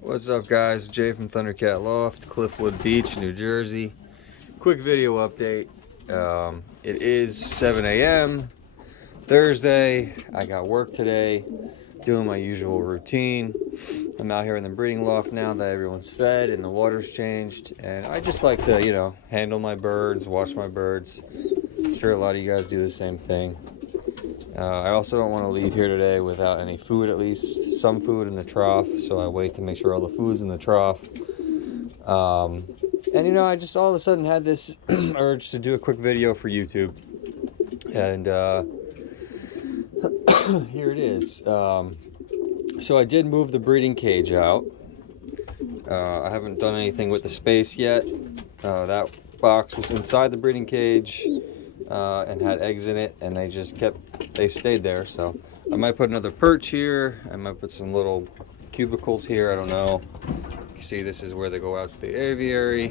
What's up, guys? Jay from Thundercat Loft, Cliffwood Beach, New Jersey. Quick video update. It is 7 a.m. Thursday. I got work today, doing my usual routine. I'm out here in the breeding loft now that everyone's fed and the water's changed. And I just like to, handle my birds, watch my birds. I'm sure a lot of you guys do the same thing. I also don't want to leave here today without any food, at least some food in the trough, so I wait to make sure all the food's in the trough. And I just all of a sudden had this urge to do a quick video for YouTube. And here it is. So I did move the breeding cage out. I haven't done anything with the space yet. That box was inside the breeding cage and had eggs in it, and they stayed there. So I might put another perch here. I might put some little cubicles here. I don't know. You can see this is where they go out to the aviary.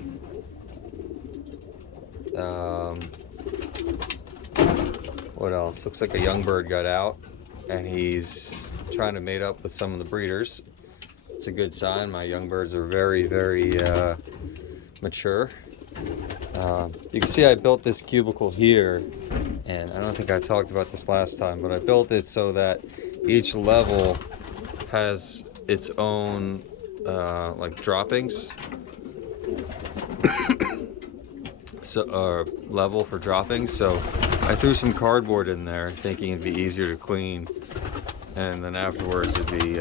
What else? Looks like a young bird got out and he's trying to mate up with some of the breeders. It's a good sign. My young birds are very, very mature. You can see I built this cubicle here, and I don't think I talked about this last time, but I built it so that each level has its own like droppings. So level for droppings. So I threw some cardboard in there thinking it'd be easier to clean, and then afterwards it'd be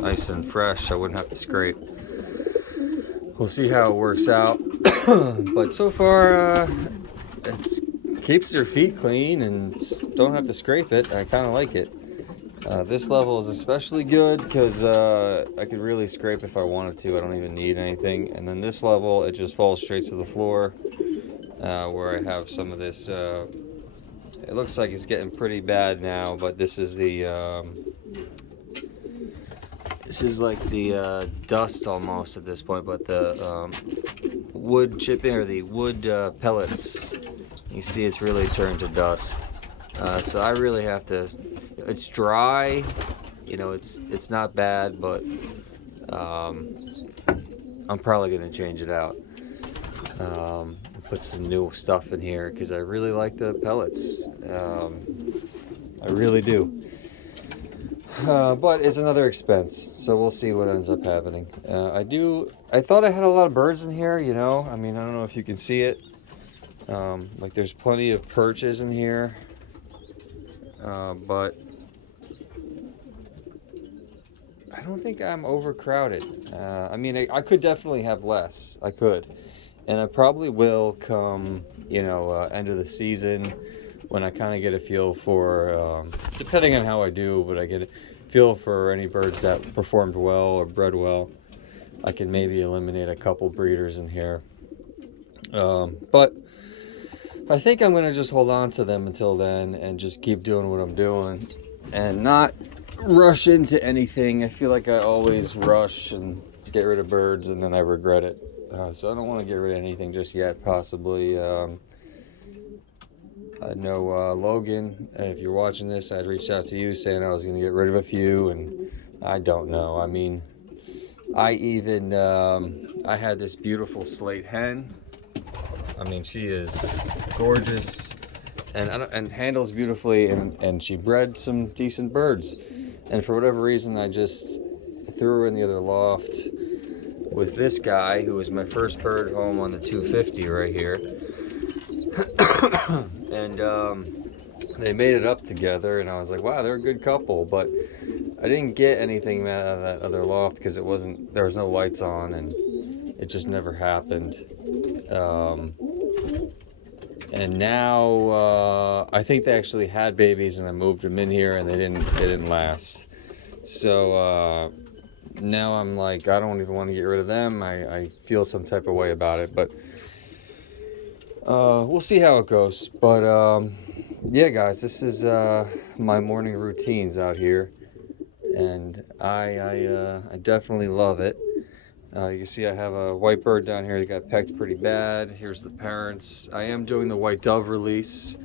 nice and fresh. I wouldn't have to scrape. We'll see how it works out. But so far it keeps their feet clean and don't have to scrape it. I kind of like it. This level is especially good because I could really scrape if I wanted to. I don't even need anything. And then this level, it just falls straight to the floor, where I have some of this. It looks like it's getting pretty bad now, but this is like the dust almost at this point, but the wood chipping, or the wood pellets, you see it's really turned to dust. So I really have to. It's dry, it's not bad, but I'm probably gonna change it out. Put some new stuff in here because I really like the pellets. I really do. But it's another expense, so we'll see what ends up happening. I thought I had a lot of birds in here, I mean, I don't know if you can see it. Like there's plenty of perches in here, but I don't think I'm overcrowded. I mean, I could definitely have less. I could. And I probably will come, end of the season, when I kind of get a feel for, depending on how I do, but I get a feel for any birds that performed well or bred well. I can maybe eliminate a couple breeders in here. But I think I'm going to just hold on to them until then and just keep doing what I'm doing and not rush into anything. I feel like I always rush and get rid of birds and then I regret it. So I don't want to get rid of anything just yet, possibly. I know Logan, if you're watching this, I'd reached out to you saying I was going to get rid of a few, and I don't know. I mean, I had this beautiful slate hen. I mean, she is gorgeous and handles beautifully, and she bred some decent birds. And for whatever reason, I just threw her in the other loft with this guy, who was my first bird home on the 250 right here. And they made it up together, and I was like, wow, they're a good couple. But I didn't get anything out of that other loft because there was no lights on, and it just never happened. And now I think they actually had babies, and I moved them in here, and they didn't last. So now I'm like, I don't even want to get rid of them. I feel some type of way about it, but we'll see how it goes. But yeah, guys, this is my morning routines out here, and I definitely love it. You can see I have a white bird down here that got pecked pretty bad. Here's the parents. I am doing the white dove release.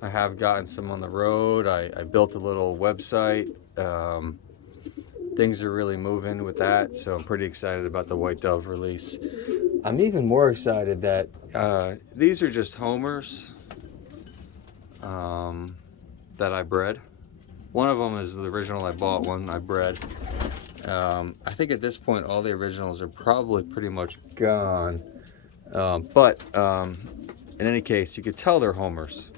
I have gotten some on the road. I built a little website things are really moving with that, so I'm pretty excited about the white dove release. I'm even more excited that these are just homers that I bred. One of them is the original I bought, one I bred. I think at this point all the originals are probably pretty much gone. But in any case, you could tell they're homers.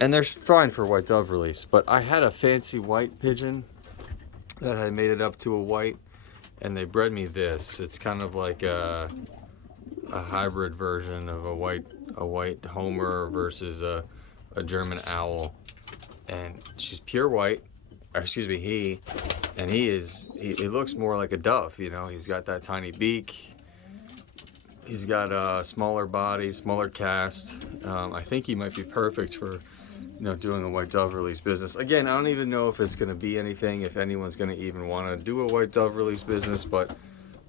And they're fine for white dove release. But I had a fancy white pigeon that had made it up to a white, and they bred me this. It's kind of like a hybrid version of a white homer versus a German owl. And she's pure white, or excuse me, he looks more like a dove, you know. He's got that tiny beak. He's got a smaller body, smaller cast. I think he might be perfect for, doing a white dove release business. Again, I don't even know if it's going to be anything, if anyone's going to even want to do a white dove release business, but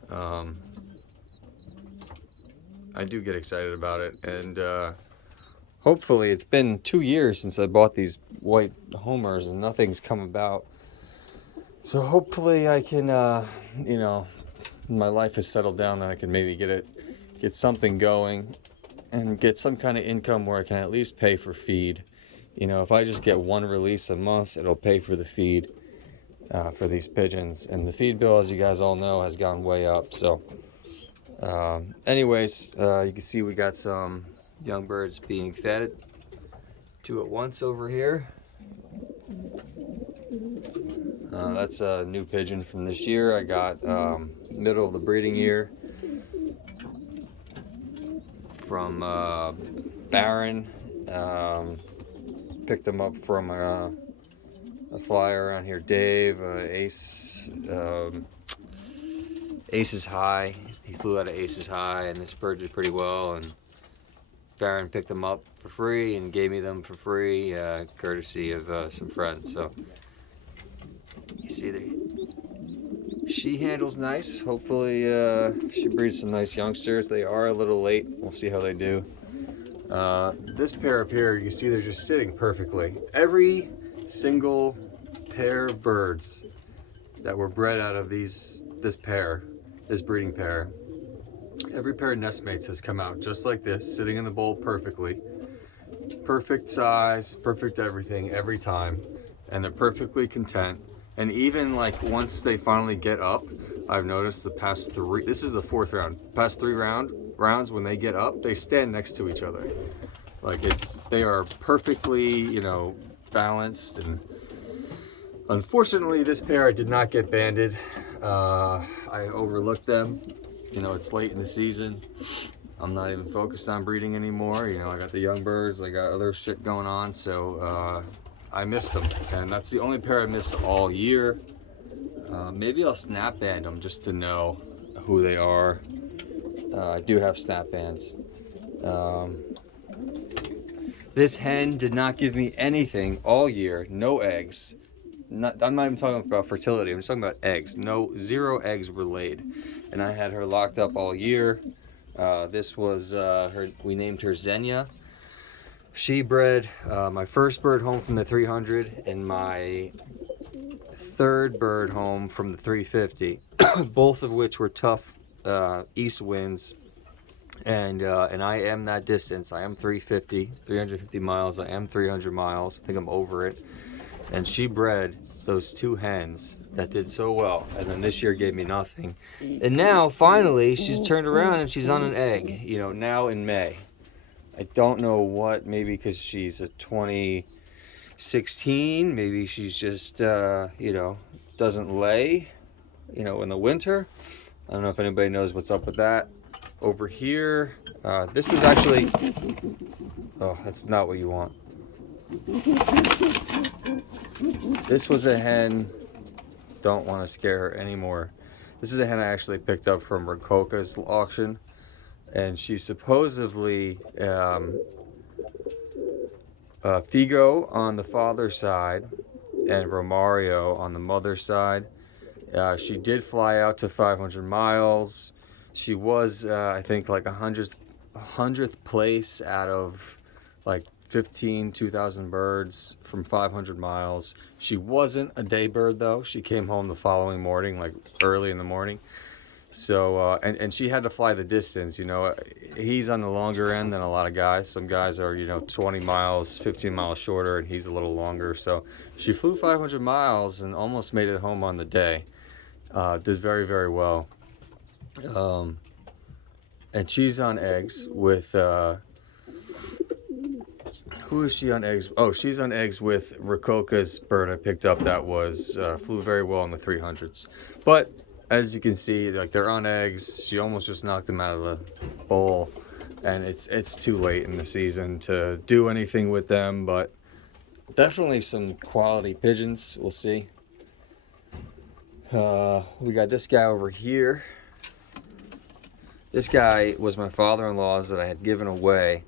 I do get excited about it. And hopefully, it's been 2 years since I bought these white homers and nothing's come about. So hopefully I can, my life has settled down, that I can maybe get something going and get some kind of income where I can at least pay for feed. If I just get one release a month, it'll pay for the feed for these pigeons. And the feed bill, as you guys all know, has gone way up. So anyways, you can see we got some young birds being fed, 2 at once over here. That's a new pigeon from this year. I got middle of the breeding year from Baron. Picked them up from a flyer around here, Dave, Ace, Aces High. He flew out of Aces High, and this bird did pretty well, and Baron picked them up for free and gave me them for free, courtesy of some friends. So you see she handles nice. Hopefully she breeds some nice youngsters. They are a little late. We'll see how they do. This pair up here, you see they're just sitting perfectly. Every single pair of birds that were bred out of this breeding pair, every pair of nestmates has come out just like this, sitting in the bowl perfectly. Perfect size, perfect everything, every time. And they're perfectly content. And even like once they finally get up, I've noticed the past 3, this is the 4th round, past 3 rounds when they get up, they stand next to each other. Like they are perfectly, balanced. And unfortunately, this pair I did not get banded. I overlooked them. It's late in the season. I'm not even focused on breeding anymore. I got the young birds, I got other shit going on, so I missed them. And that's the only pair I missed all year. Maybe I'll snap band them just to know who they are. I do have snap bands. This hen did not give me anything all year, no eggs. I'm not even talking about fertility, I'm just talking about eggs. 0 eggs were laid. And I had her locked up all year. This was we named her Xenia. She bred my first bird home from the 300 and my 3rd bird home from the 350, both of which were tough east winds. And I am that distance. I am 350 miles. I am 300 miles. I think I'm over it. And she bred those 2 hens that did so well, and then this year gave me nothing. And now finally she's turned around and she's on an egg, now in May. I don't know what, maybe because she's a 2016, maybe she's just doesn't lay in the winter. I don't know if anybody knows what's up with that. Over here, this was actually, oh, that's not what you want. This was a hen, don't want to scare her anymore. This is a hen I actually picked up from Rakoka's auction, and she's supposedly Figo on the father's side and Romario on the mother's side. She did fly out to 500 miles. She was, I think, like 100th place out of like 2,000 birds from 500 miles. She wasn't a day bird though. She came home the following morning, like early in the morning. So, and she had to fly the distance, you know. He's on the longer end than a lot of guys. Some guys are, you know, 20 miles, 15 miles shorter, and he's a little longer. So she flew 500 miles and almost made it home on the day. Did very, very well. And she's on eggs with, who is she on eggs? Oh, she's on eggs with Rakoka's bird I picked up that was, flew very well in the 300s. But as you can see, like, they're on eggs. She almost just knocked them out of the bowl, and it's too late in the season to do anything with them, but definitely some quality pigeons. We'll see. We got this guy over here. This guy was my father-in-law's that I had given away,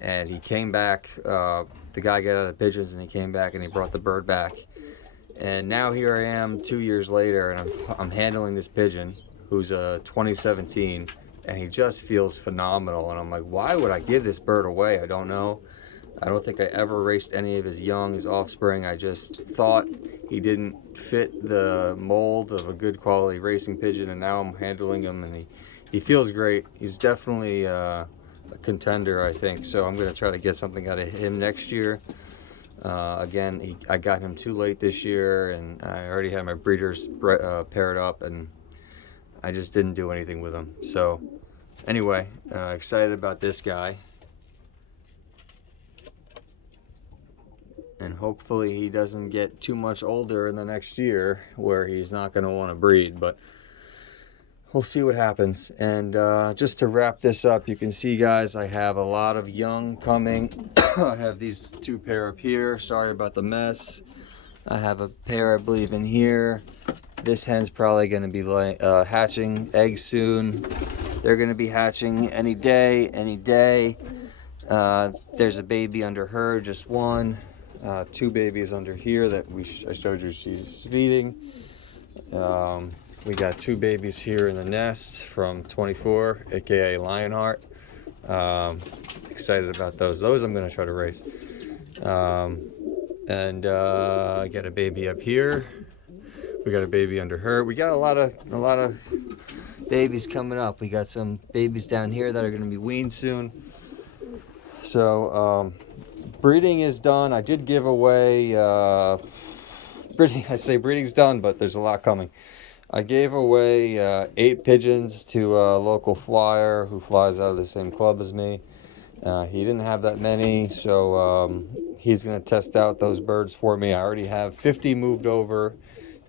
and he came back. The guy got out of pigeons, and he came back and he brought the bird back. And now here I am 2 years later, and I'm handling this pigeon who's a 2017, and he just feels phenomenal. And I'm like, why would I give this bird away? I don't know. I don't think I ever raced any of his young, his offspring. I just thought he didn't fit the mold of a good quality racing pigeon, and now I'm handling him, and he feels great. He's definitely a contender, I think. So I'm going to try to get something out of him next year. Again, I got him too late this year, and I already had my breeders paired up, and I just didn't do anything with him. So anyway, excited about this guy, and hopefully he doesn't get too much older in the next year where he's not going to want to breed, but we'll see what happens. And just to wrap this up, you can see, guys, I have a lot of young coming. I have these two pair up here. Sorry about the mess. I have a pair, I believe, in here. This hen's probably going to be hatching eggs soon. They're going to be hatching any day, any day. There's a baby under her, just one. Two babies under here that I showed you she's feeding. We got two babies here in the nest from 24, aka Lionheart. Excited about those. Those I'm going to try to race. And I got a baby up here. We got a baby under her. We got a lot of babies coming up. We got some babies down here that are going to be weaned soon. So breeding is done. I did give away breeding. I say breeding's done, but there's a lot coming. I gave away 8 pigeons to a local flyer who flies out of the same club as me. He didn't have that many, so he's going to test out those birds for me. I already have 50 moved over.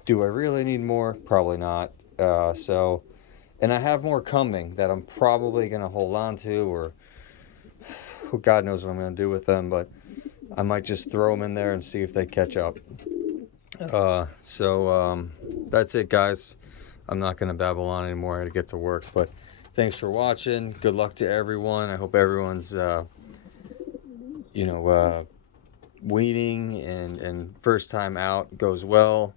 Do I really need more? Probably not. And I have more coming that I'm probably going to hold on to, or God knows what I'm going to do with them, but I might just throw them in there and see if they catch up. That's it, guys. I'm not going to babble on anymore. I got to get to work, but thanks for watching. Good luck to everyone. I hope everyone's weaning and first time out goes well.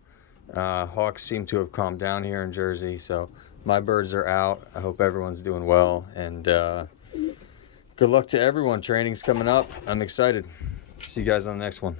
Hawks seem to have calmed down here in Jersey, so my birds are out. I hope everyone's doing well, and good luck to everyone. Training's coming up. I'm excited. See you guys on the next one.